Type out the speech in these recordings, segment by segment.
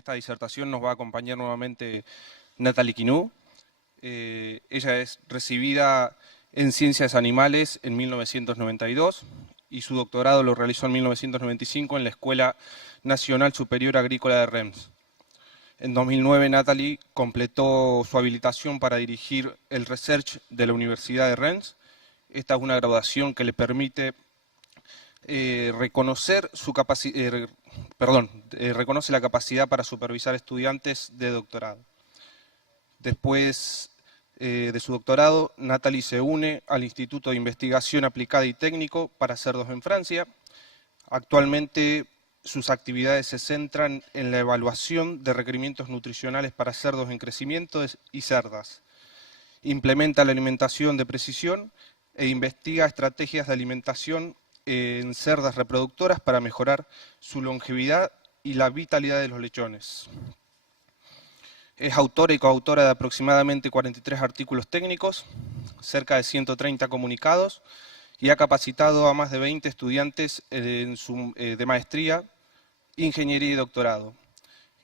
esta disertación nos va a acompañar nuevamente Natalie Quinú. Ella es recibida en Ciencias Animales en 1992 y su doctorado lo realizó en 1995 en la Escuela Nacional Superior Agrícola de Rennes. En 2009 Natalie completó su habilitación para dirigir el Research de la Universidad de Rennes. Esta es una graduación que le permite reconoce la capacidad para supervisar estudiantes de doctorado. Después de su doctorado, Natalie se une al Instituto de Investigación Aplicada y Técnico para Cerdos en Francia. Actualmente sus actividades se centran en la evaluación de requerimientos nutricionales para cerdos en crecimiento y cerdas. Implementa la alimentación de precisión e investiga estrategias de alimentación en cerdas reproductoras para mejorar su longevidad y la vitalidad de los lechones. Es autora y coautora de aproximadamente 43 artículos técnicos, cerca de 130 comunicados, y ha capacitado a más de 20 estudiantes de maestría, ingeniería y doctorado.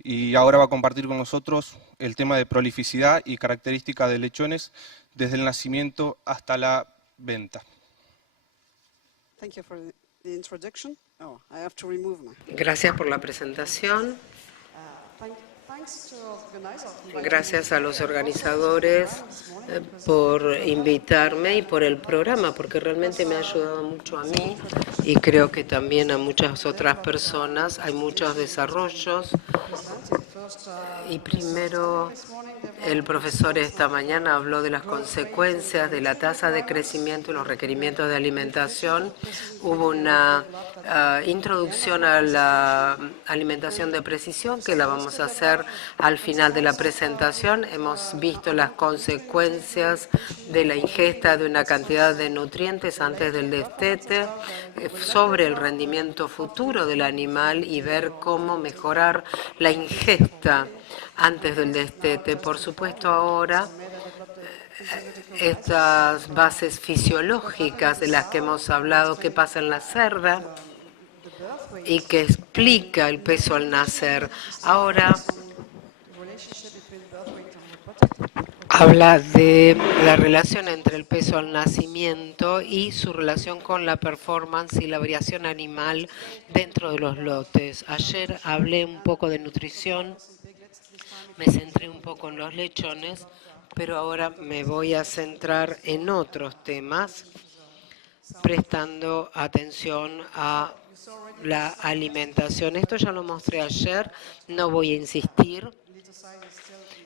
Y ahora va a compartir con nosotros el tema de prolificidad y características de lechones desde el nacimiento hasta la venta. Gracias por la presentación. Gracias a los organizadores por invitarme y por el programa, porque realmente me ha ayudado mucho a mí y creo que también a muchas otras personas. Hay muchos desarrollos. Y primero, el profesor esta mañana habló de las consecuencias de la tasa de crecimiento y los requerimientos de alimentación. Hubo una introducción a la alimentación de precisión que la vamos a hacer al final de la presentación. Hemos visto las consecuencias de la ingesta de una cantidad de nutrientes antes del destete, sobre el rendimiento futuro del animal y ver cómo mejorar la ingesta antes del destete. Por supuesto, ahora estas bases fisiológicas de las que hemos hablado, qué pasa en la cerda y que explica el peso al nacer. Ahora habla de la relación entre el peso al nacimiento y su relación con la performance y la variación animal dentro de los lotes. Ayer hablé un poco de nutrición, me centré un poco en los lechones, pero ahora me voy a centrar en otros temas, prestando atención a la alimentación. Esto ya lo mostré ayer, no voy a insistir.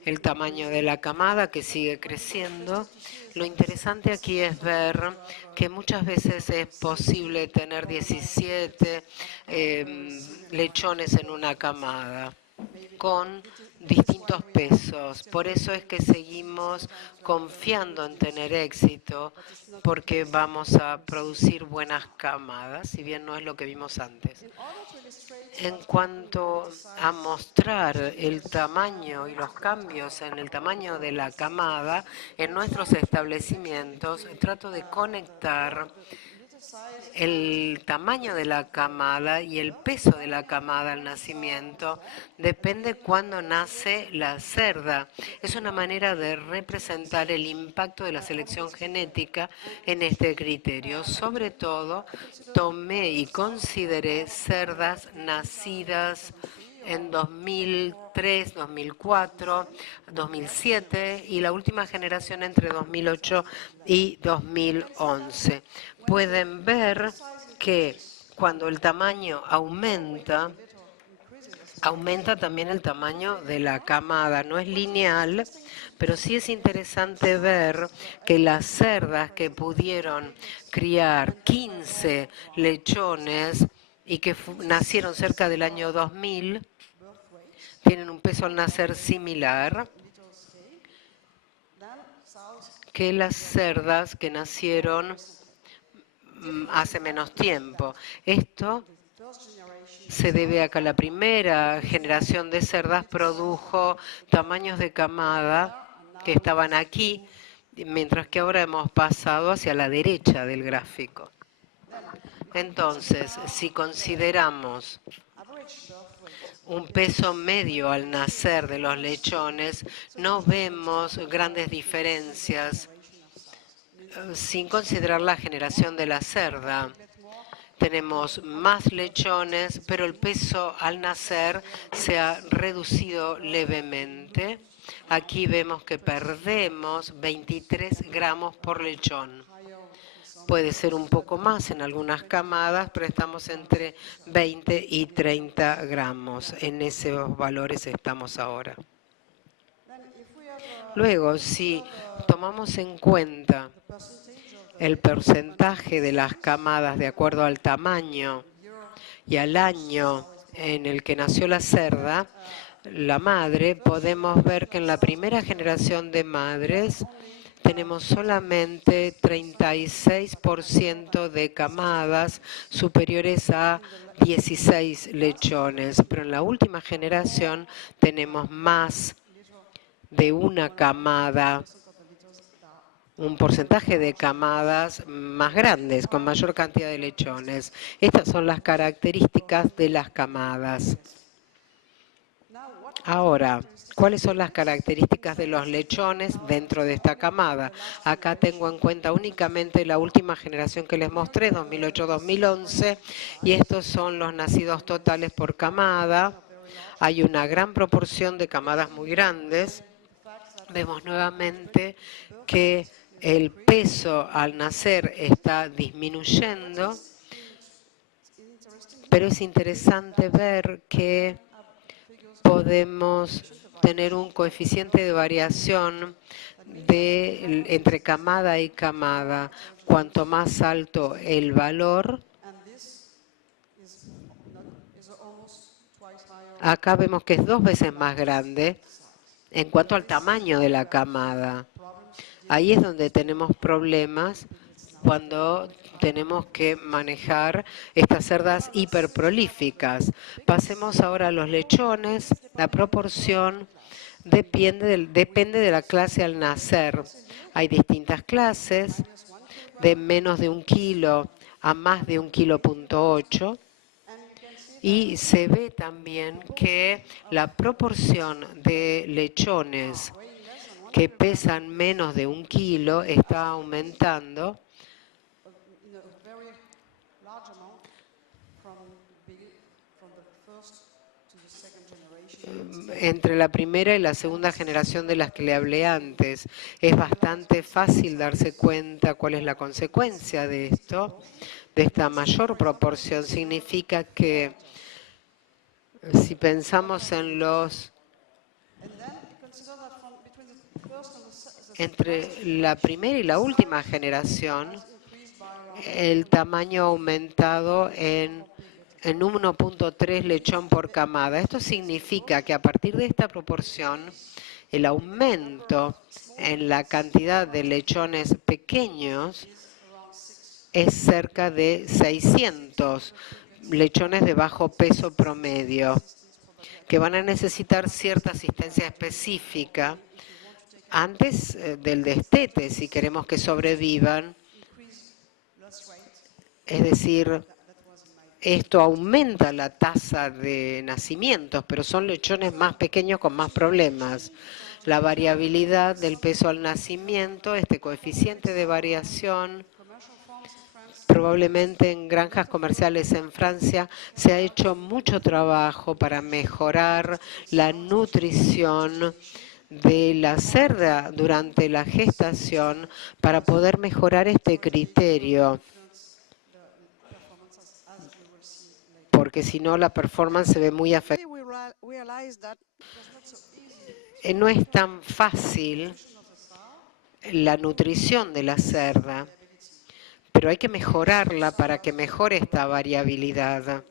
El tamaño de la camada que sigue creciendo. Lo interesante aquí es ver que muchas veces es posible tener 17 lechones en una camada con distintos pesos. Por eso es que seguimos confiando en tener éxito, porque vamos a producir buenas camadas, si bien no es lo que vimos antes. En cuanto a mostrar el tamaño y los cambios en el tamaño de la camada, en nuestros establecimientos trato de conectar el tamaño de la camada y el peso de la camada al nacimiento depende cuando nace la cerda. Es una manera de representar el impacto de la selección genética en este criterio. Sobre todo, tomé y consideré cerdas nacidas en 2003, 2004, 2007 y la última generación entre 2008 y 2011. Pueden ver que cuando el tamaño aumenta, aumenta también el tamaño de la camada. No es lineal, pero sí es interesante ver que las cerdas que pudieron criar 15 lechones y que nacieron cerca del año 2000, tienen un peso al nacer similar que las cerdas que nacieron hace menos tiempo. Esto se debe a que la primera generación de cerdas produjo tamaños de camada que estaban aquí, mientras que ahora hemos pasado hacia la derecha del gráfico. Entonces, si consideramos un peso medio al nacer de los lechones, no vemos grandes diferencias sin considerar la generación de la cerda. Tenemos más lechones, pero el peso al nacer se ha reducido levemente. Aquí vemos que perdemos 23 gramos por lechón. Puede ser un poco más en algunas camadas, pero estamos entre 20 y 30 gramos. En esos valores estamos ahora. Luego, si tomamos en cuenta el porcentaje de las camadas de acuerdo al tamaño y al año en el que nació la cerda, la madre, podemos ver que en la primera generación de madres tenemos solamente 36% de camadas superiores a 16 lechones, pero en la última generación tenemos más de una camada, un porcentaje de camadas más grandes, con mayor cantidad de lechones. Estas son las características de las camadas. Ahora, ¿cuáles son las características de los lechones dentro de esta camada? Acá tengo en cuenta únicamente la última generación que les mostré, 2008-2011, y estos son los nacidos totales por camada. Hay una gran proporción de camadas muy grandes. Vemos nuevamente que el peso al nacer está disminuyendo, pero es interesante ver que podemos tener un coeficiente de variación entre camada y camada. Cuanto más alto el valor, acá vemos que es 2 veces más grande en cuanto al tamaño de la camada. Ahí es donde tenemos problemas cuando tenemos que manejar estas cerdas hiperprolíficas. Pasemos ahora a los lechones. La proporción depende de la clase al nacer. Hay distintas clases, de menos de 1 kilo a más de 1,8 kg. Y se ve también que la proporción de lechones que pesan menos de 1 kilo está aumentando entre la primera y la segunda generación de las que le hablé antes. Es bastante fácil darse cuenta cuál es la consecuencia de esto, de esta mayor proporción. Significa que si pensamos en los entre la primera y la última generación, el tamaño ha aumentado en 1,3 lechón por camada. Esto significa que a partir de esta proporción, el aumento en la cantidad de lechones pequeños es cerca de 600 lechones de bajo peso promedio, que van a necesitar cierta asistencia específica antes del destete, si queremos que sobrevivan. Es decir, esto aumenta la tasa de nacimientos, pero son lechones más pequeños con más problemas. La variabilidad del peso al nacimiento, este coeficiente de variación, probablemente en granjas comerciales en Francia se ha hecho mucho trabajo para mejorar la nutrición de la cerda durante la gestación para poder mejorar este criterio, porque si no la performance se ve muy afectada. No es tan fácil la nutrición de la cerda, pero hay que mejorarla para que mejore esta variabilidad.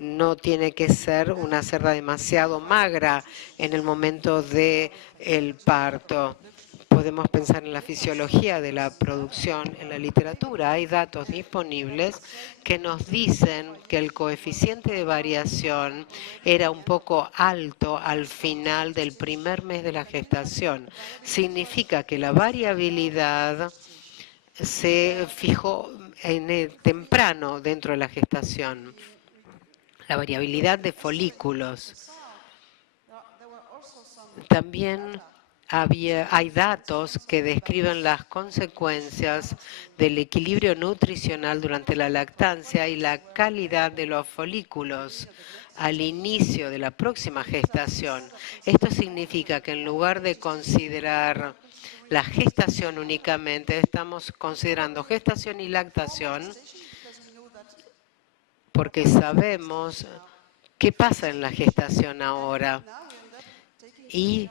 No tiene que ser una cerda demasiado magra en el momento del parto. Podemos pensar en la fisiología de la producción. En la literatura hay datos disponibles que nos dicen que el coeficiente de variación era un poco alto al final del primer mes de la gestación. Significa que la variabilidad se fijó temprano dentro de la gestación. la variabilidad de folículos. También hay datos que describen las consecuencias del equilibrio nutricional durante la lactancia y la calidad de los folículos al inicio de la próxima gestación. Esto significa que en lugar de considerar la gestación únicamente, estamos considerando gestación y lactación porque sabemos qué pasa en la gestación ahora. Y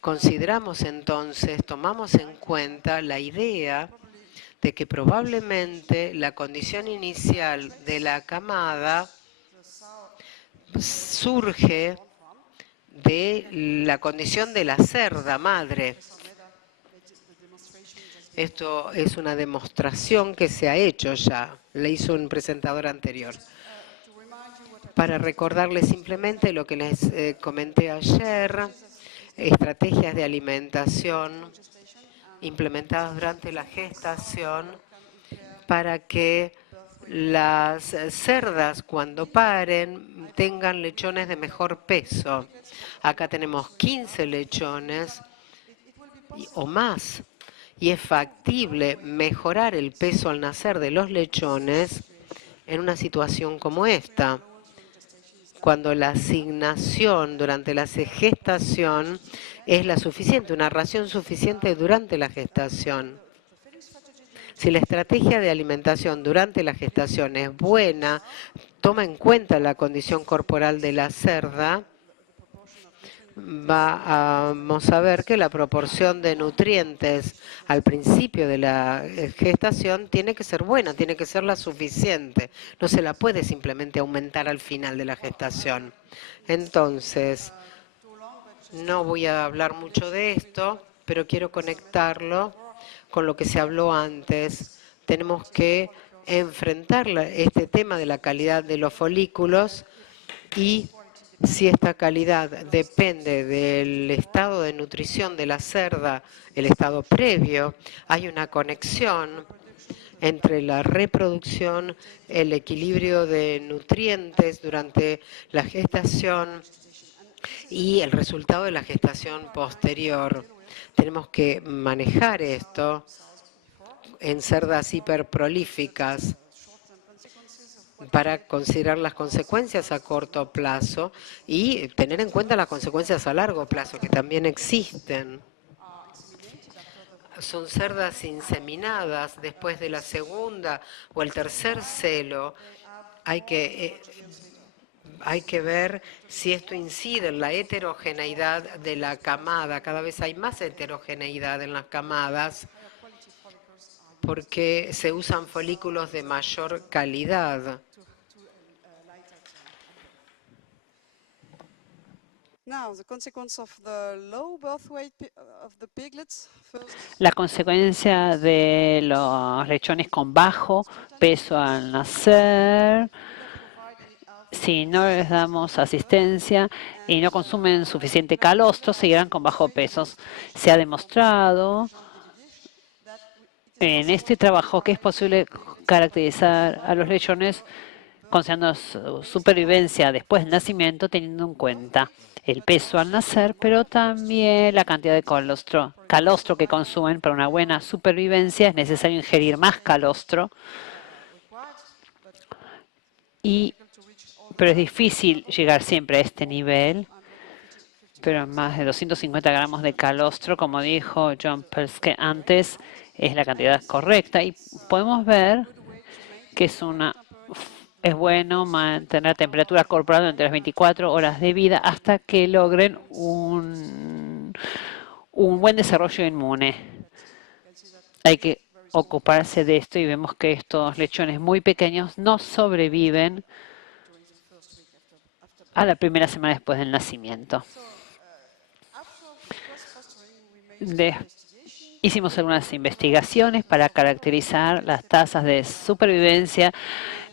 consideramos entonces, tomamos en cuenta la idea de que probablemente la condición inicial de la camada surge de la condición de la cerda madre. Esto es una demostración que se ha hecho ya, le hizo un presentador anterior. Para recordarles simplemente lo que les comenté ayer, estrategias de alimentación implementadas durante la gestación para que las cerdas cuando paren tengan lechones de mejor peso. Acá tenemos 15 lechones o más y es factible mejorar el peso al nacer de los lechones en una situación como esta, cuando la asignación durante la gestación es la suficiente, una ración suficiente durante la gestación. Si la estrategia de alimentación durante la gestación es buena, toma en cuenta la condición corporal de la cerda, vamos a ver que la proporción de nutrientes al principio de la gestación tiene que ser buena, tiene que ser la suficiente. No se la puede simplemente aumentar al final de la gestación. Entonces, no voy a hablar mucho de esto, pero quiero conectarlo con lo que se habló antes. Tenemos que enfrentar este tema de la calidad de los folículos y si esta calidad depende del estado de nutrición de la cerda, el estado previo, hay una conexión entre la reproducción, el equilibrio de nutrientes durante la gestación y el resultado de la gestación posterior. Tenemos que manejar esto en cerdas hiperprolíficas para considerar las consecuencias a corto plazo y tener en cuenta las consecuencias a largo plazo, que también existen. Son cerdas inseminadas después de la segunda o el tercer celo. Hay que ver si esto incide en la heterogeneidad de la camada. Cada vez hay más heterogeneidad en las camadas porque se usan folículos de mayor calidad. La consecuencia de los lechones con bajo peso al nacer, si no les damos asistencia y no consumen suficiente calostro, seguirán con bajo peso. Se ha demostrado en este trabajo que es posible caracterizar a los lechones considerando su supervivencia después del nacimiento, teniendo en cuenta el peso al nacer, pero también la cantidad de calostro que consumen. Para una buena supervivencia es necesario ingerir más calostro, pero es difícil llegar siempre a este nivel. Pero más de 250 gramos de calostro, como dijo John Perske antes, es la cantidad correcta. Y podemos ver que es bueno mantener la temperatura corporal durante las 24 horas de vida hasta que logren un buen desarrollo inmune. Hay que ocuparse de esto y vemos que estos lechones muy pequeños no sobreviven a la primera semana después del nacimiento. Hicimos algunas investigaciones para caracterizar las tasas de supervivencia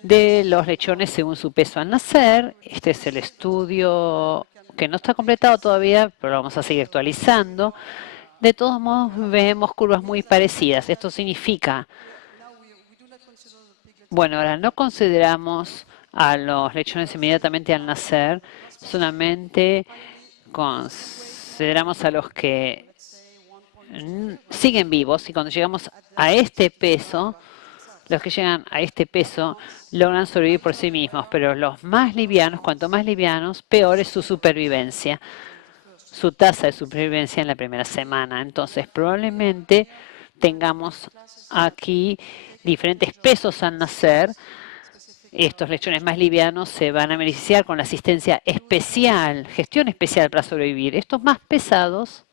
de los lechones según su peso al nacer. Este es el estudio que no está completado todavía, pero lo vamos a seguir actualizando. De todos modos, vemos curvas muy parecidas. Esto significa, bueno, ahora no consideramos a los lechones inmediatamente al nacer, solamente consideramos a los que siguen vivos y cuando llegamos a este peso, los que llegan a este peso logran sobrevivir por sí mismos, pero los más livianos, cuanto más livianos, peor es su supervivencia, su tasa de supervivencia en la primera semana. Entonces, probablemente tengamos aquí diferentes pesos al nacer. Estos lechones más livianos se van a beneficiar con la asistencia especial, gestión especial para sobrevivir. Estos más pesados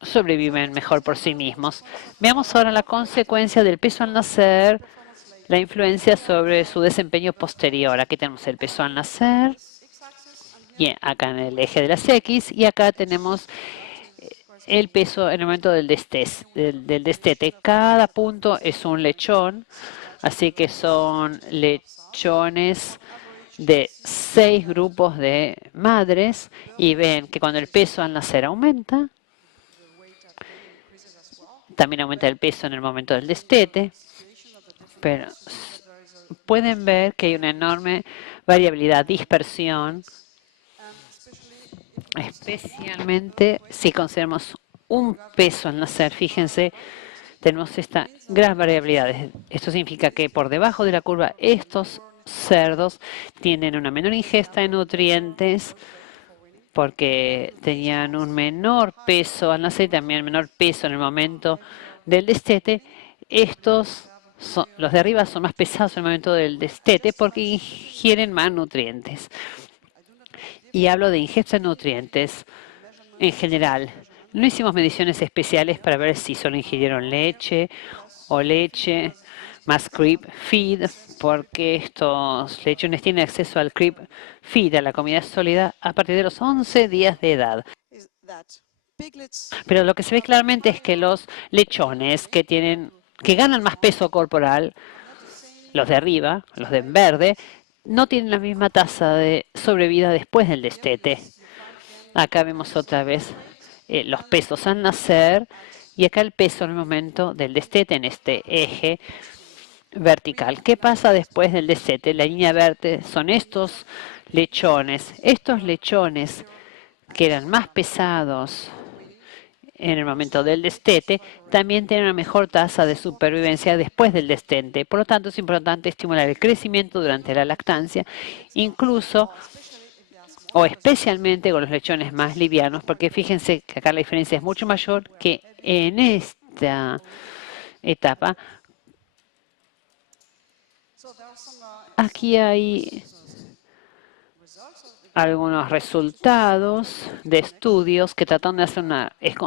sobreviven mejor por sí mismos. Veamos ahora la consecuencia del peso al nacer, la influencia sobre su desempeño posterior. Aquí tenemos el peso al nacer, y acá en el eje de las X, y acá tenemos el peso en el momento del destete. Cada punto es un lechón, así que son lechones de 6 grupos de madres, y ven que cuando el peso al nacer aumenta, también aumenta el peso en el momento del destete, pero pueden ver que hay una enorme variabilidad, dispersión, especialmente si consideramos un peso al nacer. Fíjense, tenemos esta gran variabilidad. Esto significa que por debajo de la curva estos cerdos tienen una menor ingesta de nutrientes porque tenían un menor peso al nacer y también menor peso en el momento del destete. Los de arriba son más pesados en el momento del destete porque ingieren más nutrientes. Y hablo de ingesta de nutrientes en general. No hicimos mediciones especiales para ver si solo ingirieron leche o leche más creep feed, porque estos lechones tienen acceso al creep feed, a la comida sólida, a partir de los 11 días de edad. Pero lo que se ve claramente es que los lechones que ganan más peso corporal, los de arriba, los de en verde, no tienen la misma tasa de sobrevida después del destete. Acá vemos otra vez los pesos al nacer y acá el peso en el momento del destete en este eje vertical. ¿Qué pasa después del destete? La línea verde son estos lechones. Estos lechones que eran más pesados en el momento del destete, también tienen una mejor tasa de supervivencia después del destete. Por lo tanto, es importante estimular el crecimiento durante la lactancia, incluso o especialmente con los lechones más livianos, porque fíjense que acá la diferencia es mucho mayor que en esta etapa. Aquí hay algunos resultados de estudios que tratan de hacer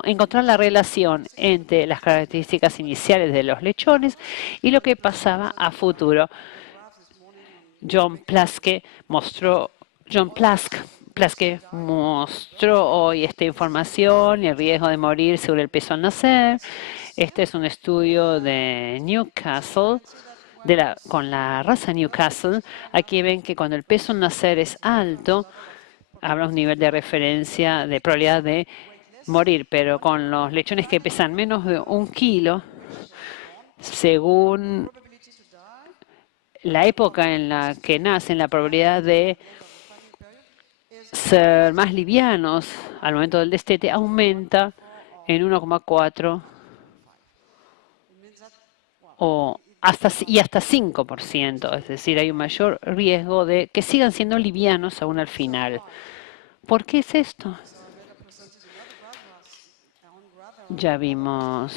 encontrar la relación entre las características iniciales de los lechones y lo que pasaba a futuro. John Plaske mostró hoy esta información y el riesgo de morir sobre el peso al nacer. Este es un estudio de Newcastle, con la raza Newcastle. Aquí ven que cuando el peso al nacer es alto, habrá un nivel de referencia de probabilidad de morir, pero con los lechones que pesan menos de 1 kilo, según la época en la que nacen, la probabilidad de ser más livianos al momento del destete aumenta en 1,4 hasta 5%, es decir, hay un mayor riesgo de que sigan siendo livianos aún al final. ¿Por qué es esto? Ya vieron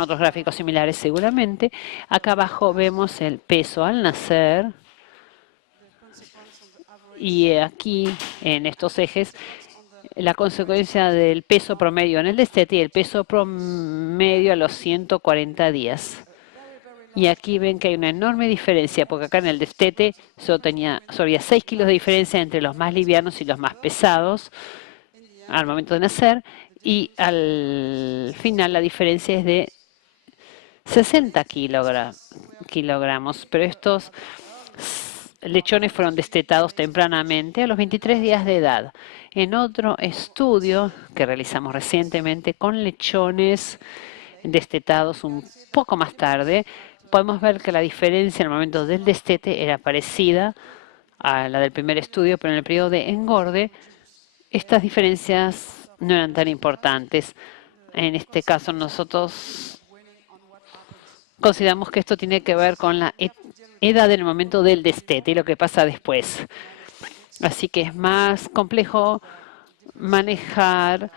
otros gráficos similares seguramente. Acá abajo vemos el peso al nacer. Y aquí, en estos ejes, la consecuencia del peso promedio en el destete y el peso promedio a los 140 días. Y aquí ven que hay una enorme diferencia, porque acá en el destete solo había 6 kilos de diferencia entre los más livianos y los más pesados al momento de nacer. Y al final la diferencia es de 60 kilogramos. Pero estos lechones fueron destetados tempranamente a los 23 días de edad. En otro estudio que realizamos recientemente con lechones destetados un poco más tarde, podemos ver que la diferencia en el momento del destete era parecida a la del primer estudio, pero en el periodo de engorde estas diferencias no eran tan importantes. En este caso nosotros consideramos que esto tiene que ver con la edad en el momento del destete y lo que pasa después. Así que es más complejo manejar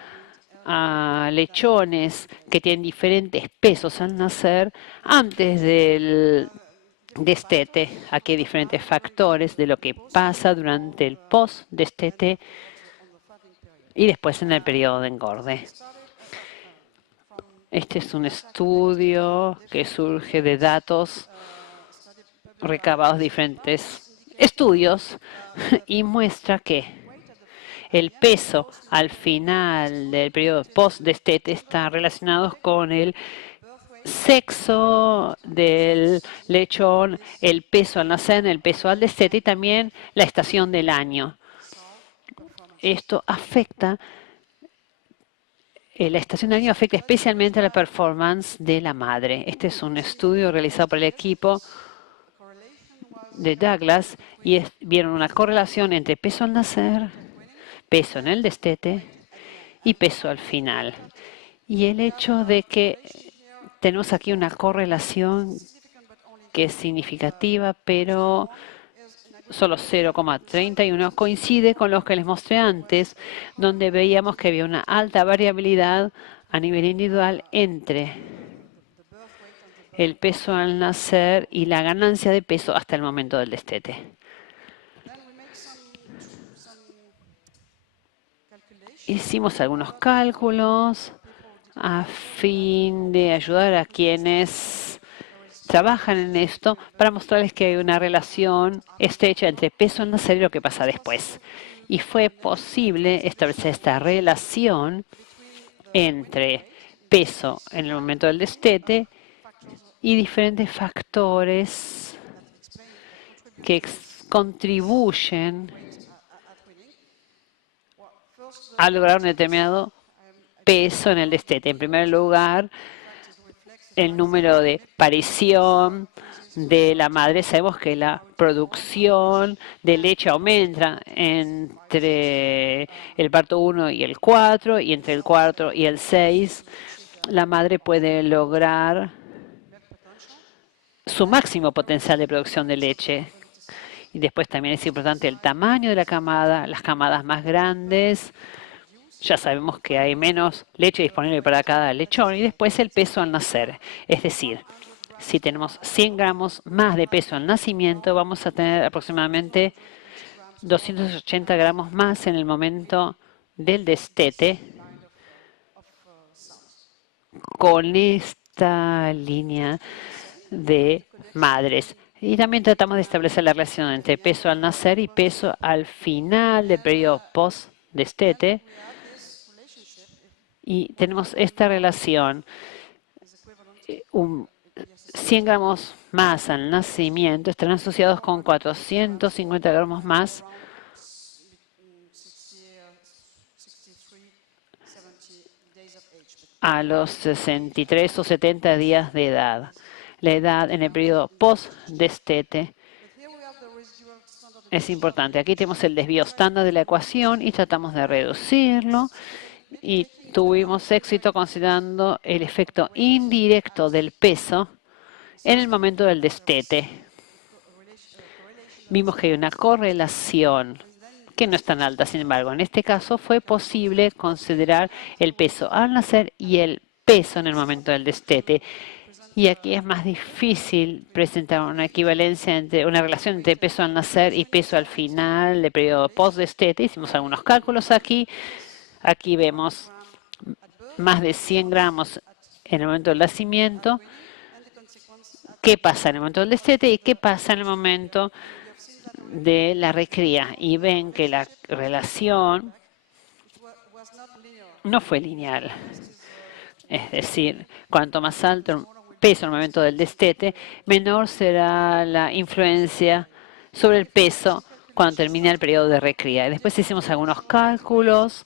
a lechones que tienen diferentes pesos al nacer antes del destete. Aquí hay diferentes factores de lo que pasa durante el post-destete y después en el periodo de engorde. Este es un estudio que surge de datos recabados de diferentes estudios y muestra que el peso al final del periodo post-destete está relacionado con el sexo del lechón, el peso al nacer, el peso al destete y también la estación del año. Esto afecta, la estación del año afecta especialmente a la performance de la madre. Este es un estudio realizado por el equipo de Douglas y vieron una correlación entre peso al nacer, peso en el destete y peso al final. Y el hecho de que tenemos aquí una correlación que es significativa, pero solo 0,31 coincide con lo que les mostré antes, donde veíamos que había una alta variabilidad a nivel individual entre el peso al nacer y la ganancia de peso hasta el momento del destete. Hicimos algunos cálculos a fin de ayudar a quienes trabajan en esto para mostrarles que hay una relación estrecha entre peso al nacer y lo que pasa después. Y fue posible establecer esta relación entre peso en el momento del destete y diferentes factores que contribuyen a lograr un determinado peso en el destete. En primer lugar, el número de parición de la madre. Sabemos que la producción de leche aumenta entre el parto 1 y el 4, y entre el 4 y el 6, la madre puede lograr su máximo potencial de producción de leche. Y después también es importante el tamaño de la camada, las camadas más grandes. Ya sabemos que hay menos leche disponible para cada lechón. Y después el peso al nacer. Es decir, si tenemos 100 gramos más de peso al nacimiento, vamos a tener aproximadamente 280 gramos más en el momento del destete con esta línea de madres. Y también tratamos de establecer la relación entre peso al nacer y peso al final del periodo post-destete. Y tenemos esta relación, 100 gramos más al nacimiento estarán asociados con 450 gramos más a los 63 o 70 días de edad. La edad en el periodo post-destete es importante. Aquí tenemos el desvío estándar de la ecuación y tratamos de reducirlo. Y tuvimos éxito considerando el efecto indirecto del peso en el momento del destete. Vimos que hay una correlación que no es tan alta, sin embargo, en este caso fue posible considerar el peso al nacer y el peso en el momento del destete. Y aquí es más difícil presentar una equivalencia entre una relación entre peso al nacer y peso al final del periodo post-destete. Hicimos algunos cálculos aquí. Aquí vemos más de 100 gramos en el momento del nacimiento. ¿Qué pasa en el momento del destete y qué pasa en el momento de la recría? Y ven que la relación no fue lineal. Es decir, cuanto más alto el peso en el momento del destete, menor será la influencia sobre el peso cuando termina el periodo de recría. Y después hicimos algunos cálculos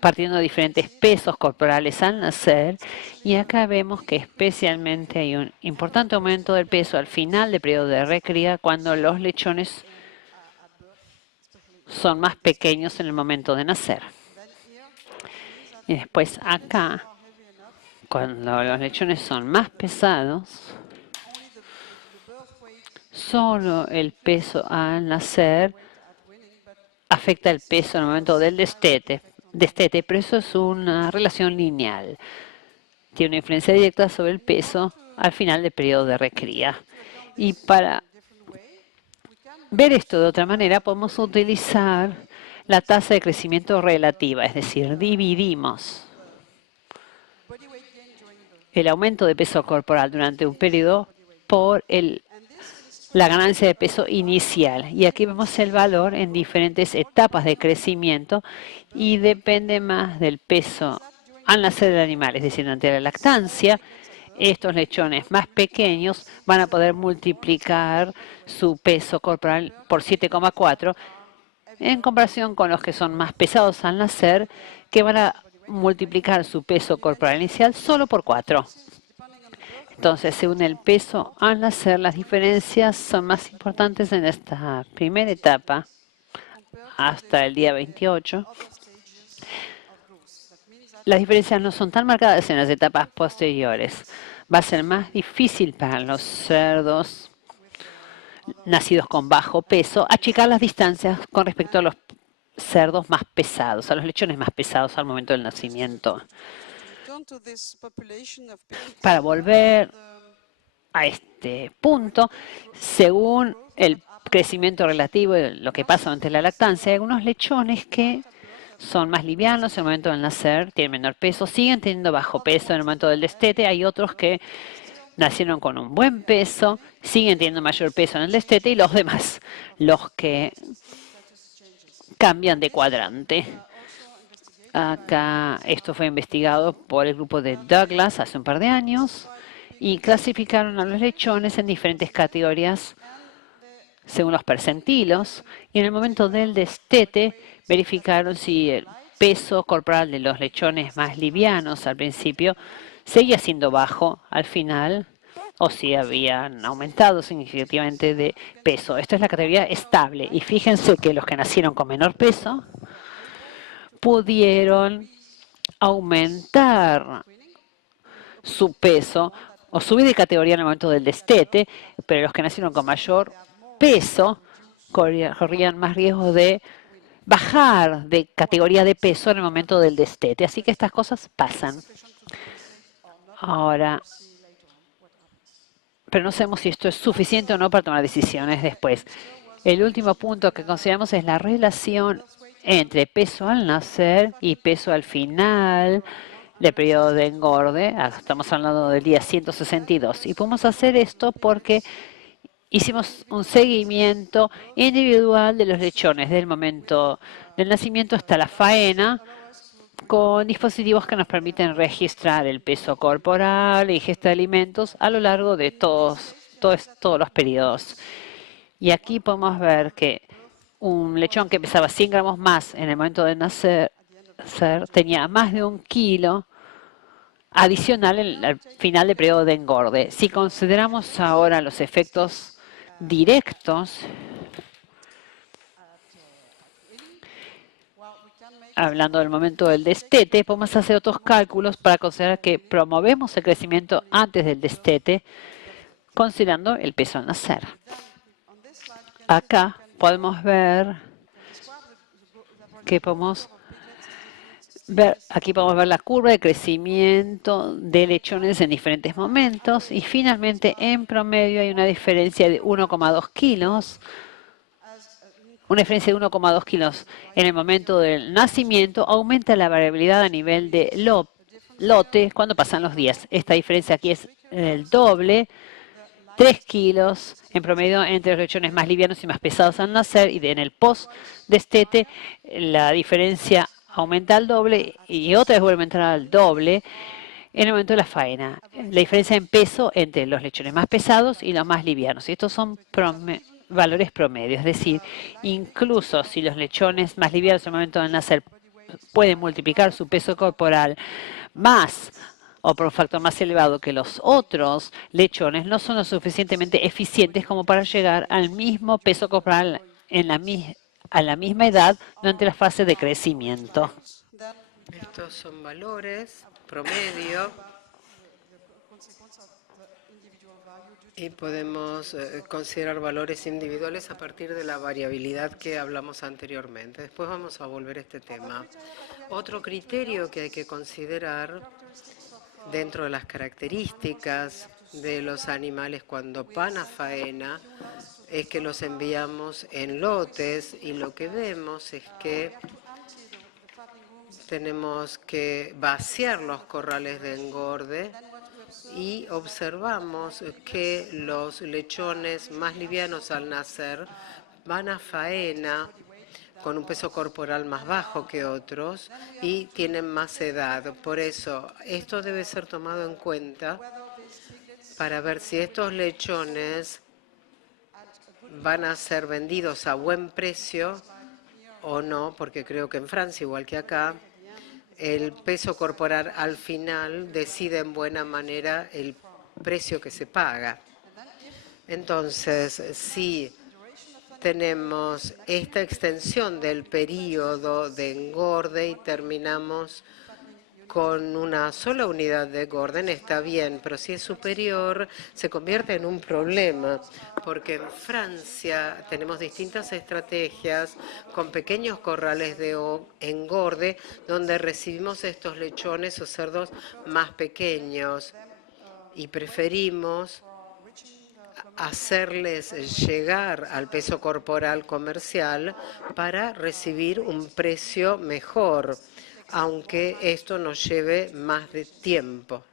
partiendo de diferentes pesos corporales al nacer. Y acá vemos que especialmente hay un importante aumento del peso al final del periodo de recría cuando los lechones son más pequeños en el momento de nacer. Y después acá, cuando los lechones son más pesados, solo el peso al nacer afecta el peso en el momento del destete, pero eso es una relación lineal. Tiene una influencia directa sobre el peso al final del periodo de recría. Y para ver esto de otra manera, podemos utilizar la tasa de crecimiento relativa, es decir, dividimos el aumento de peso corporal durante un periodo por la ganancia de peso inicial. Y aquí vemos el valor en diferentes etapas de crecimiento y depende más del peso al nacer del animal, es decir, durante la lactancia. Estos lechones más pequeños van a poder multiplicar su peso corporal por 7,4 en comparación con los que son más pesados al nacer, que van a multiplicar su peso corporal inicial solo por 4. Entonces, según el peso al nacer, las diferencias son más importantes en esta primera etapa hasta el día 28. Las diferencias no son tan marcadas en las etapas posteriores. Va a ser más difícil para los cerdos nacidos con bajo peso achicar las distancias con respecto a los cerdos más pesados, a los lechones más pesados al momento del nacimiento. Para volver a este punto, según el crecimiento relativo de lo que pasa durante la lactancia, hay algunos lechones que son más livianos en el momento del nacer, tienen menor peso, siguen teniendo bajo peso en el momento del destete. Hay otros que nacieron con un buen peso, siguen teniendo mayor peso en el destete, y los demás, los que cambian de cuadrante. Acá esto fue investigado por el grupo de Douglas hace un par de años y clasificaron a los lechones en diferentes categorías según los percentilos, y en el momento del destete verificaron si el peso corporal de los lechones más livianos al principio seguía siendo bajo al final o si habían aumentado significativamente de peso. Esta es la categoría estable, y fíjense que los que nacieron con menor peso pudieron aumentar su peso o subir de categoría en el momento del destete, pero los que nacieron con mayor peso corrían más riesgo de bajar de categoría de peso en el momento del destete. Así que estas cosas pasan. Ahora, pero no sabemos si esto es suficiente o no para tomar decisiones después. El último punto que consideramos es la relación entre peso al nacer y peso al final del periodo de engorde. Estamos hablando del día 162. Y podemos hacer esto porque hicimos un seguimiento individual de los lechones del momento del nacimiento hasta la faena, con dispositivos que nos permiten registrar el peso corporal e ingesta de alimentos a lo largo de todos los periodos. Y aquí podemos ver que un lechón que pesaba 100 gramos más en el momento de nacer tenía más de 1 kilo adicional al final del periodo de engorde. Si consideramos ahora los efectos directos, hablando del momento del destete, podemos hacer otros cálculos para considerar que promovemos el crecimiento antes del destete, considerando el peso al nacer. Acá podemos ver que aquí podemos ver la curva de crecimiento de lechones en diferentes momentos, y finalmente en promedio hay una diferencia de 1,2 kilos. Una diferencia de 1,2 kilos en el momento del nacimiento aumenta la variabilidad a nivel de lote cuando pasan los días. Esta diferencia aquí es el doble, 3 kilos en promedio entre los lechones más livianos y más pesados al nacer, y en el post-destete la diferencia aumenta al doble y otra vez vuelve a aumentar al doble en el momento de la faena. La diferencia en peso entre los lechones más pesados y los más livianos. Y estos son valores promedios, es decir, incluso si los lechones más livianos en el momento del nacer puede multiplicar su peso corporal más o por un factor más elevado que los otros lechones, no son lo suficientemente eficientes como para llegar al mismo peso corporal a la misma edad durante la fase de crecimiento. Estos son valores promedio y podemos considerar valores individuales a partir de la variabilidad que hablamos anteriormente. Después vamos a volver a este tema. Otro criterio que hay que considerar dentro de las características de los animales cuando van a faena es que los enviamos en lotes y lo que vemos es que tenemos que vaciar los corrales de engorde y observamos que los lechones más livianos al nacer van a faena con un peso corporal más bajo que otros y tienen más edad. Por eso, esto debe ser tomado en cuenta para ver si estos lechones van a ser vendidos a buen precio o no, porque creo que en Francia, igual que acá, el peso corporal al final decide en buena manera el precio que se paga. Entonces, si tenemos esta extensión del periodo de engorde y terminamos con una sola unidad de Gordon, está bien, pero si es superior, se convierte en un problema, porque en Francia tenemos distintas estrategias con pequeños corrales de engorde, donde recibimos estos lechones o cerdos más pequeños y preferimos hacerles llegar al peso corporal comercial para recibir un precio mejor, aunque esto nos lleve más de tiempo.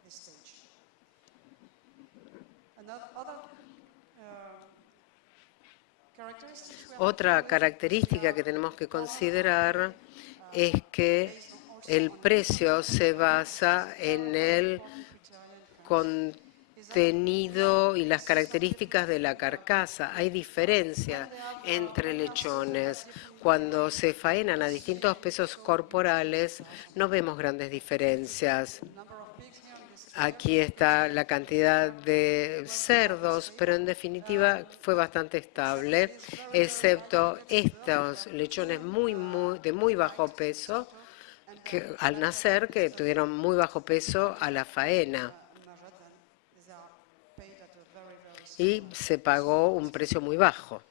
Otra característica que tenemos que considerar es que el precio se basa en el contenido y las características de la carcasa. Hay diferencia entre lechones. Cuando se faenan a distintos pesos corporales, no vemos grandes diferencias. Aquí está la cantidad de cerdos, pero en definitiva fue bastante estable, excepto estos lechones de muy bajo peso, que al nacer que tuvieron muy bajo peso a la faena. Y se pagó un precio muy bajo.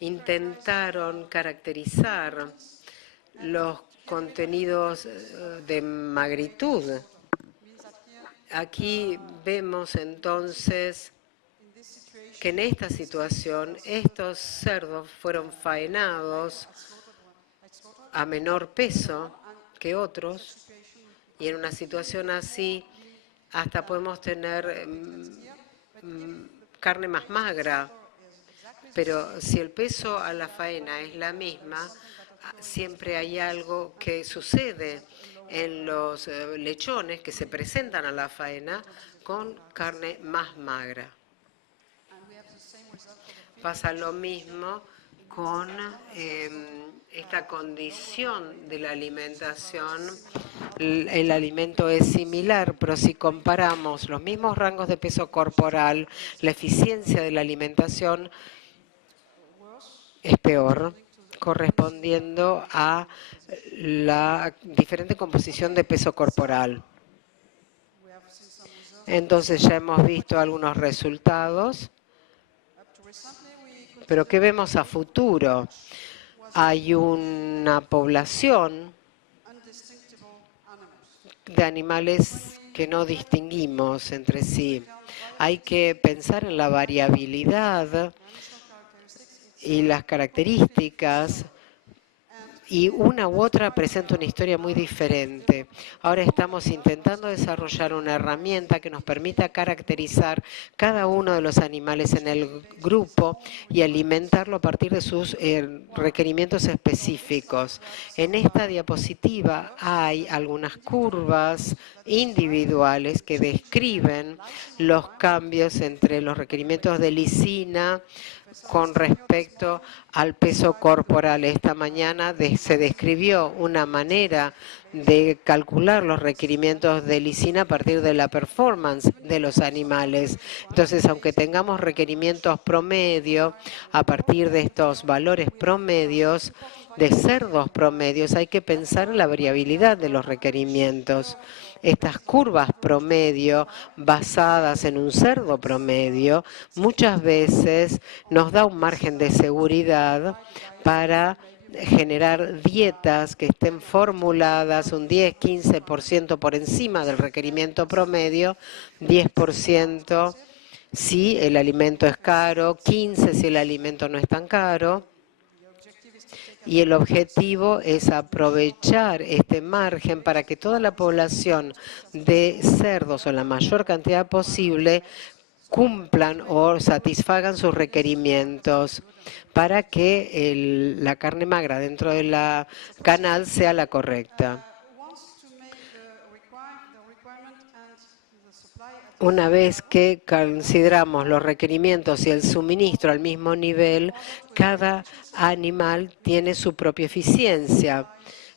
Intentaron caracterizar los contenidos de magnitud. Aquí vemos entonces que en esta situación estos cerdos fueron faenados a menor peso que otros y en una situación así hasta podemos tener carne más magra. Pero si el peso a la faena es la misma, siempre hay algo que sucede en los lechones que se presentan a la faena con carne más magra. Pasa lo mismo con esta condición de la alimentación. El alimento es similar, pero si comparamos los mismos rangos de peso corporal, la eficiencia de la alimentación es peor, correspondiendo a la diferente composición de peso corporal. Entonces ya hemos visto algunos resultados, pero ¿qué vemos a futuro? Hay una población de animales que no distinguimos entre sí. Hay que pensar en la variabilidad y las características y una u otra presenta una historia muy diferente. Ahora estamos intentando desarrollar una herramienta que nos permita caracterizar cada uno de los animales en el grupo y alimentarlo a partir de sus requerimientos específicos. En esta diapositiva hay algunas curvas individuales que describen los cambios entre los requerimientos de lisina con respecto al peso corporal. Esta mañana se describió una manera de calcular los requerimientos de lisina a partir de la performance de los animales. Entonces, aunque tengamos requerimientos promedio, a partir de estos valores promedios, de cerdos promedios, hay que pensar en la variabilidad de los requerimientos. Estas curvas promedio basadas en un cerdo promedio muchas veces nos da un margen de seguridad para generar dietas que estén formuladas un 10-15% por encima del requerimiento promedio, 10% si el alimento es caro, 15% si el alimento no es tan caro. Y el objetivo es aprovechar este margen para que toda la población de cerdos o la mayor cantidad posible cumplan o satisfagan sus requerimientos para que la carne magra dentro de la canal sea la correcta. Una vez que consideramos los requerimientos y el suministro al mismo nivel, cada animal tiene su propia eficiencia.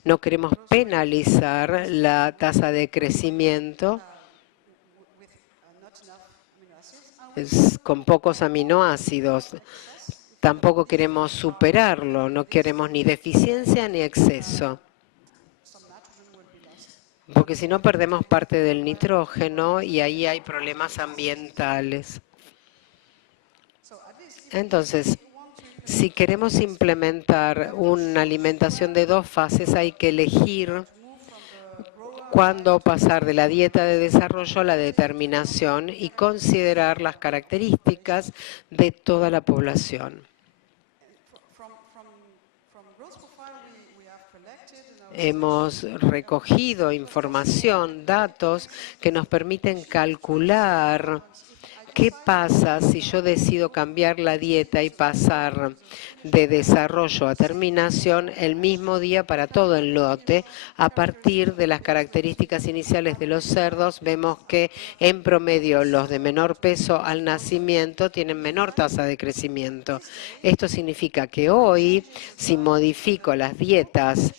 No queremos penalizar la tasa de crecimiento con pocos aminoácidos. Tampoco queremos superarlo, no queremos ni deficiencia ni exceso, porque si no perdemos parte del nitrógeno y ahí hay problemas ambientales. Entonces, si queremos implementar una alimentación de 2 fases, hay que elegir cuándo pasar de la dieta de desarrollo a la determinación y considerar las características de toda la población. Hemos recogido información, datos que nos permiten calcular qué pasa si yo decido cambiar la dieta y pasar de desarrollo a terminación el mismo día para todo el lote. A partir de las características iniciales de los cerdos, vemos que en promedio los de menor peso al nacimiento tienen menor tasa de crecimiento. Esto significa que hoy, si modifico las dietas,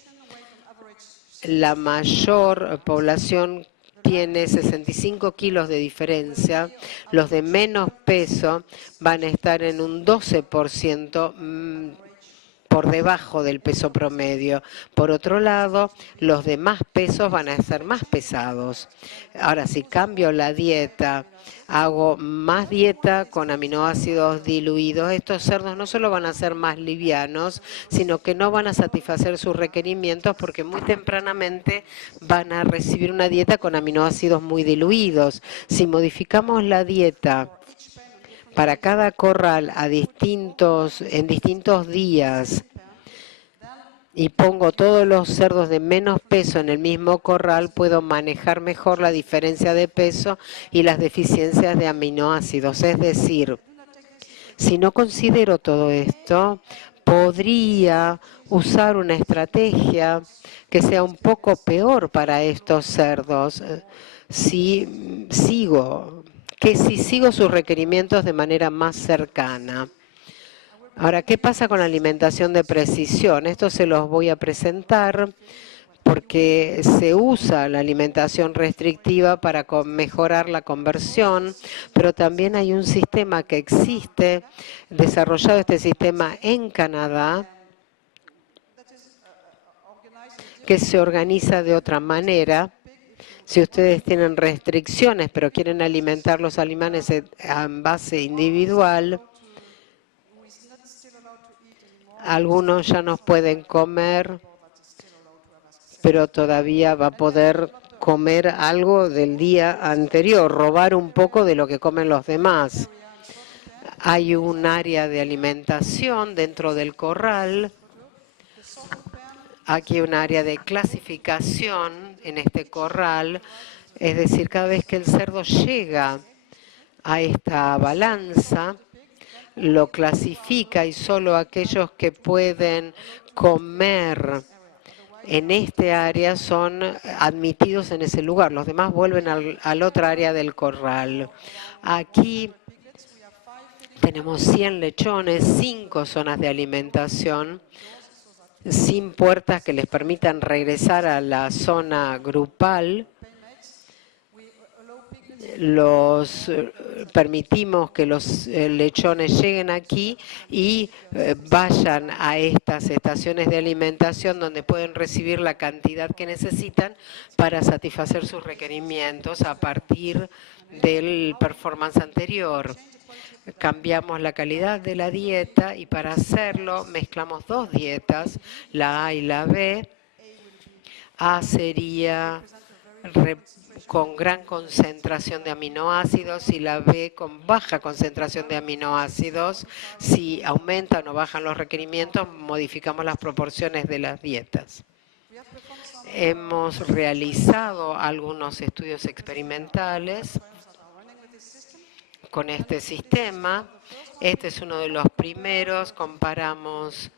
la mayor población tiene 65 kilos de diferencia, los de menos peso van a estar en un 12% por debajo del peso promedio. Por otro lado, los de más pesos van a ser más pesados. Ahora, si cambio la dieta, hago más dieta con aminoácidos diluidos, estos cerdos no solo van a ser más livianos, sino que no van a satisfacer sus requerimientos porque muy tempranamente van a recibir una dieta con aminoácidos muy diluidos. Si modificamos la dieta para cada corral en distintos días y pongo todos los cerdos de menos peso en el mismo corral, puedo manejar mejor la diferencia de peso y las deficiencias de aminoácidos. Es decir, si no considero todo esto, podría usar una estrategia que sea un poco peor para estos cerdos si sigo sus requerimientos de manera más cercana. Ahora, ¿qué pasa con la alimentación de precisión? Esto se los voy a presentar porque se usa la alimentación restrictiva para mejorar la conversión, pero también hay un sistema que existe, desarrollado este sistema en Canadá, que se organiza de otra manera. Si ustedes tienen restricciones, pero quieren alimentar los animales en base individual, algunos ya no pueden comer, pero todavía va a poder comer algo del día anterior, robar un poco de lo que comen los demás. Hay un área de alimentación dentro del corral. aquí un área de clasificación en este corral, es decir, cada vez que el cerdo llega a esta balanza, lo clasifica y solo aquellos que pueden comer en este área son admitidos en ese lugar. Los demás vuelven al otra área del corral. Aquí tenemos 100 lechones, 5 zonas de alimentación, sin puertas que les permitan regresar a la zona grupal. Permitimos que los lechones lleguen aquí y vayan a estas estaciones de alimentación donde pueden recibir la cantidad que necesitan para satisfacer sus requerimientos a partir del performance anterior. Cambiamos la calidad de la dieta y para hacerlo mezclamos 2 dietas, la A y la B. A sería con gran concentración de aminoácidos y la B con baja concentración de aminoácidos. Si aumentan o bajan los requerimientos, modificamos las proporciones de las dietas. Hemos realizado algunos estudios experimentales con este sistema. Este es uno de los primeros. Comparamos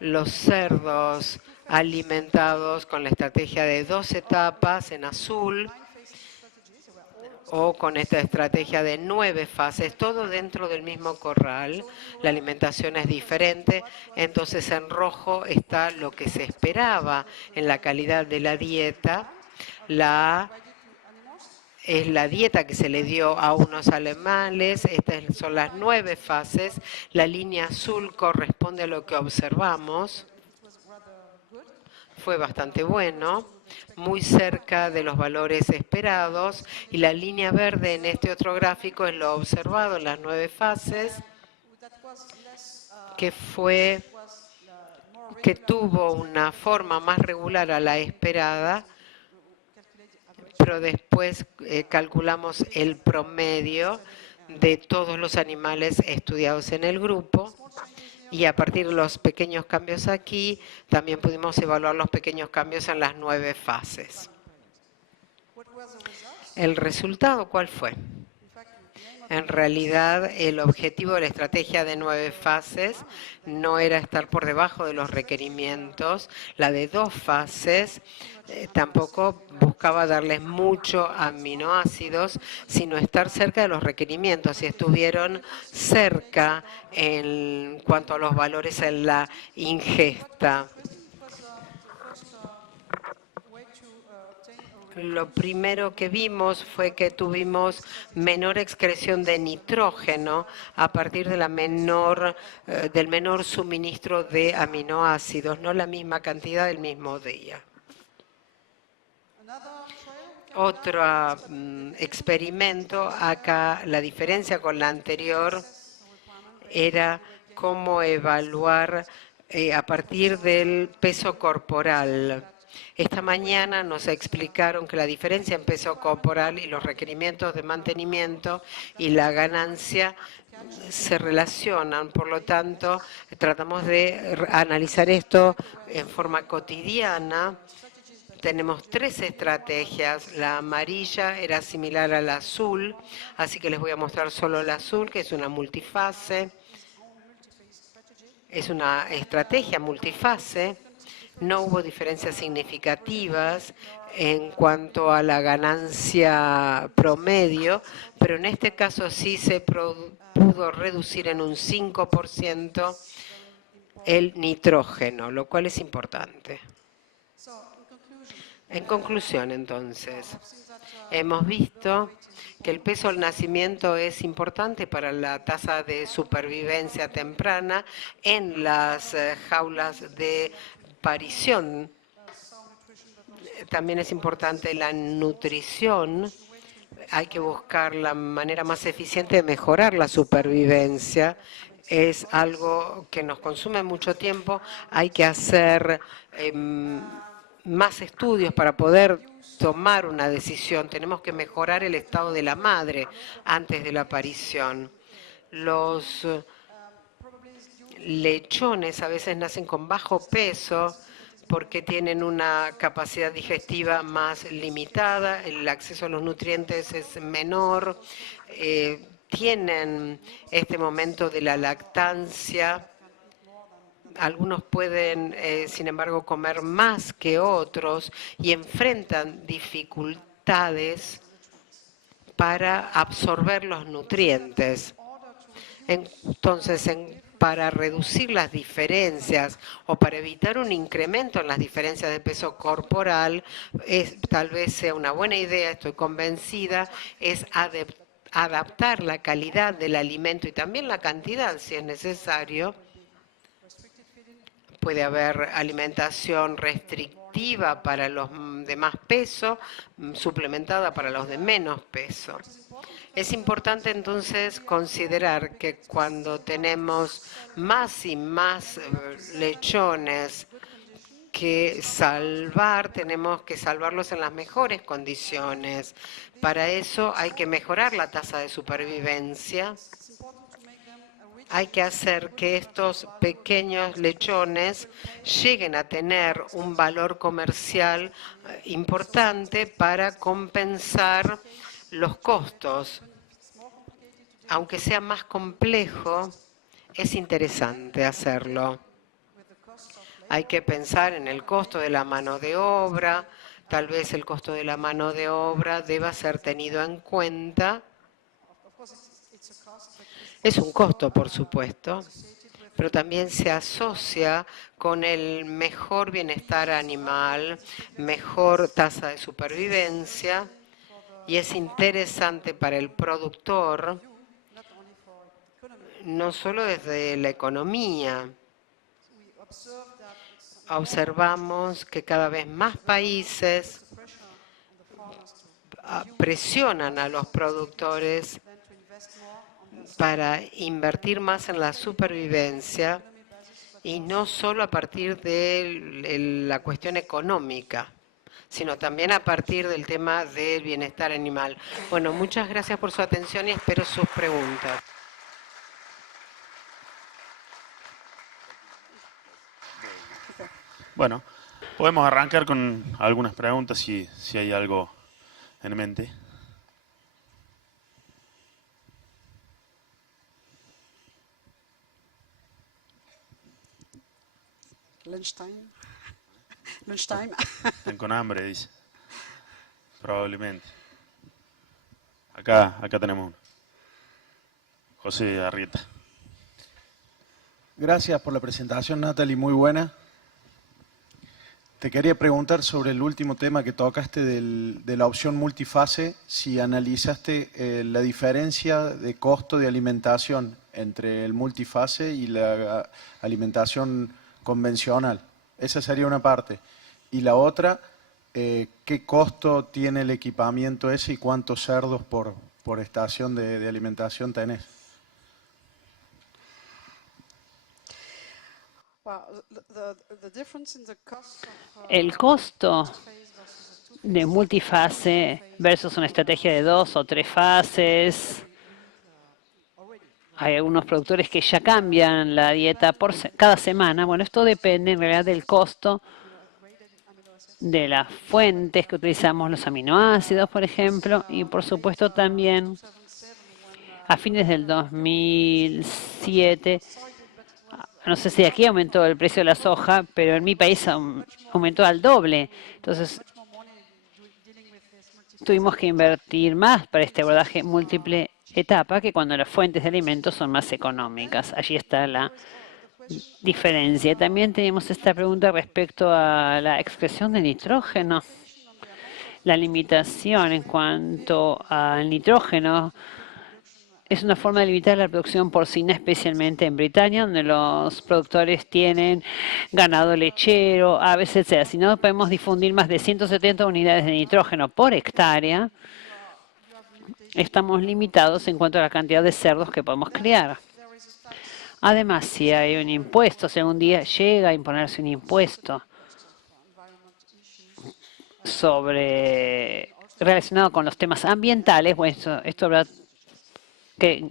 los cerdos alimentados con la estrategia de 2 etapas en azul o con esta estrategia de 9 fases, todo dentro del mismo corral. La alimentación es diferente, entonces en rojo está lo que se esperaba en la calidad de la dieta. La A es la dieta que se le dio a unos animales. Estas son las 9 fases. La línea azul corresponde a lo que observamos. Fue bastante bueno, muy cerca de los valores esperados. Y la línea verde en este otro gráfico es lo observado en las 9 fases, que tuvo una forma más regular a la esperada, pero después calculamos el promedio de todos los animales estudiados en el grupo y a partir de los pequeños cambios aquí también pudimos evaluar los pequeños cambios en las 9 fases. ¿El resultado cuál fue? En realidad, el objetivo de la estrategia de 9 fases no era estar por debajo de los requerimientos. La de 2 fases tampoco buscaba darles mucho aminoácidos, sino estar cerca de los requerimientos. Y estuvieron cerca en cuanto a los valores en la ingesta. Lo primero que vimos fue que tuvimos menor excreción de nitrógeno a partir de del menor suministro de aminoácidos, no la misma cantidad del mismo día. Otro experimento, acá la diferencia con la anterior era cómo evaluar a partir del peso corporal. Esta mañana nos explicaron que la diferencia en peso corporal y los requerimientos de mantenimiento y la ganancia se relacionan. Por lo tanto, tratamos de analizar esto en forma cotidiana. Tenemos 3 estrategias. La amarilla era similar a la azul, así que les voy a mostrar solo la azul, que es una multifase. Es una estrategia multifase. No hubo diferencias significativas en cuanto a la ganancia promedio, pero en este caso sí se pudo reducir en un 5% el nitrógeno, lo cual es importante. En conclusión, entonces, hemos visto que el peso al nacimiento es importante para la tasa de supervivencia temprana en las jaulas de parición. También es importante la nutrición. Hay que buscar la manera más eficiente de mejorar la supervivencia. Es algo que nos consume mucho tiempo. Hay que hacer más estudios para poder tomar una decisión. Tenemos que mejorar el estado de la madre antes de la aparición. lechones a veces nacen con bajo peso porque tienen una capacidad digestiva más limitada, el acceso a los nutrientes es menor, tienen este momento de la lactancia. Algunos pueden, sin embargo, comer más que otros y enfrentan dificultades para absorber los nutrientes. Entonces, para reducir las diferencias o para evitar un incremento en las diferencias de peso corporal, tal vez sea una buena idea, estoy convencida, es adaptar la calidad del alimento y también la cantidad, si es necesario. Puede haber alimentación restrictiva para los de más peso, suplementada para los de menos peso. Es importante entonces considerar que cuando tenemos más y más lechones que salvar, tenemos que salvarlos en las mejores condiciones. Para eso hay que mejorar la tasa de supervivencia. Hay que hacer que estos pequeños lechones lleguen a tener un valor comercial importante para compensar los costos. Aunque sea más complejo, es interesante hacerlo. Hay que pensar en el costo de la mano de obra. Tal vez el costo de la mano de obra deba ser tenido en cuenta. Es un costo, por supuesto, pero también se asocia con el mejor bienestar animal, mejor tasa de supervivencia, y es interesante para el productor, no solo desde la economía. Observamos que cada vez más países presionan a los productores para invertir más en la supervivencia y no solo a partir de la cuestión económica, sino también a partir del tema del bienestar animal. Bueno, muchas gracias por su atención y espero sus preguntas. Bueno, podemos arrancar con algunas preguntas si hay algo en mente. Lunchtime. Lunchtime. Están con hambre, dice. Probablemente. Acá tenemos uno. José Arrieta. Gracias por la presentación, Natalie, muy buena. Te quería preguntar sobre el último tema que tocaste de la opción multifase, si analizaste la diferencia de costo de alimentación entre el multifase y la alimentación convencional. Esa sería una parte. Y la otra, ¿qué costo tiene el equipamiento ese y cuántos cerdos por estación de alimentación tenés? El costo de multifase versus una estrategia de 2 o 3 fases. Hay algunos productores que ya cambian la dieta cada semana. Bueno, esto depende en realidad del costo de las fuentes que utilizamos, los aminoácidos, por ejemplo, y por supuesto también a fines del 2007, no sé si aquí aumentó el precio de la soja, pero en mi país aumentó al doble. Entonces, tuvimos que invertir más para este abordaje múltiple etapa que cuando las fuentes de alimentos son más económicas. Allí está la diferencia. También tenemos esta pregunta respecto a la excreción de nitrógeno. La limitación en cuanto al nitrógeno es una forma de limitar la producción porcina, especialmente en Britania, donde los productores tienen ganado lechero, aves, etc. Si no podemos difundir más de 170 unidades de nitrógeno por hectárea, estamos limitados en cuanto a la cantidad de cerdos que podemos criar. Además, si hay un impuesto, si algún día llega a imponerse un impuesto relacionado con los temas ambientales, bueno, esto habrá que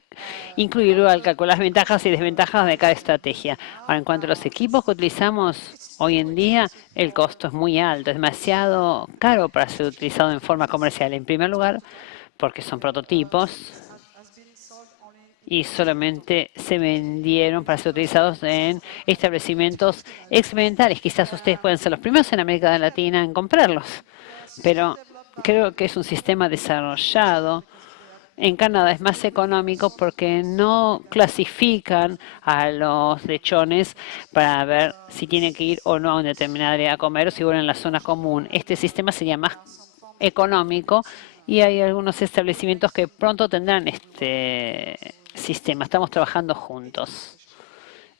incluirlo al calcular las ventajas y desventajas de cada estrategia. Ahora, en cuanto a los equipos que utilizamos hoy en día, el costo es muy alto, es demasiado caro para ser utilizado en forma comercial. En primer lugar, porque son prototipos y solamente se vendieron para ser utilizados en establecimientos experimentales. Quizás ustedes pueden ser los primeros en América Latina en comprarlos, pero creo que es un sistema desarrollado. En Canadá es más económico porque no clasifican a los lechones para ver si tienen que ir o no a una determinada área a comer o si vuelven a la zona común. Este sistema sería más económico y hay algunos establecimientos que pronto tendrán este sistema. Estamos trabajando juntos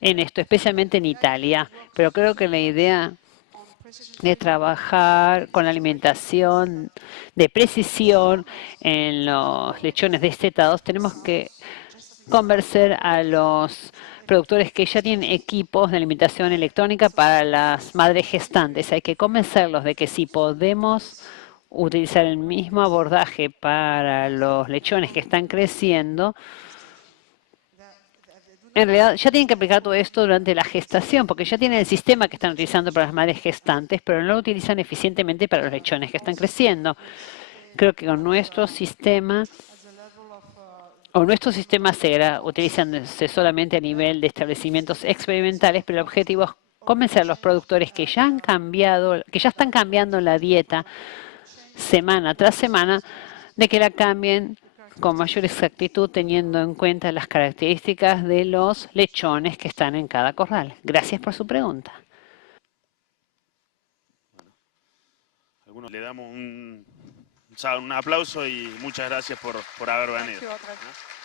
en esto, especialmente en Italia, pero creo que la idea de trabajar con la alimentación de precisión en los lechones destetados, tenemos que convencer a los productores que ya tienen equipos de alimentación electrónica para las madres gestantes. Hay que convencerlos de que si podemos utilizar el mismo abordaje para los lechones que están creciendo, en realidad ya tienen que aplicar todo esto durante la gestación, porque ya tienen el sistema que están utilizando para las madres gestantes, pero no lo utilizan eficientemente para los lechones que están creciendo. Creo que con nuestro sistema, o nuestro sistema será utilizándose solamente a nivel de establecimientos experimentales, pero el objetivo es convencer a los productores que ya han cambiado, que ya están cambiando la dieta semana tras semana, de que la cambien con mayor exactitud teniendo en cuenta las características de los lechones que están en cada corral. Gracias por su pregunta. Algunos le damos un aplauso y muchas gracias por haber venido. Thank you, Audrey.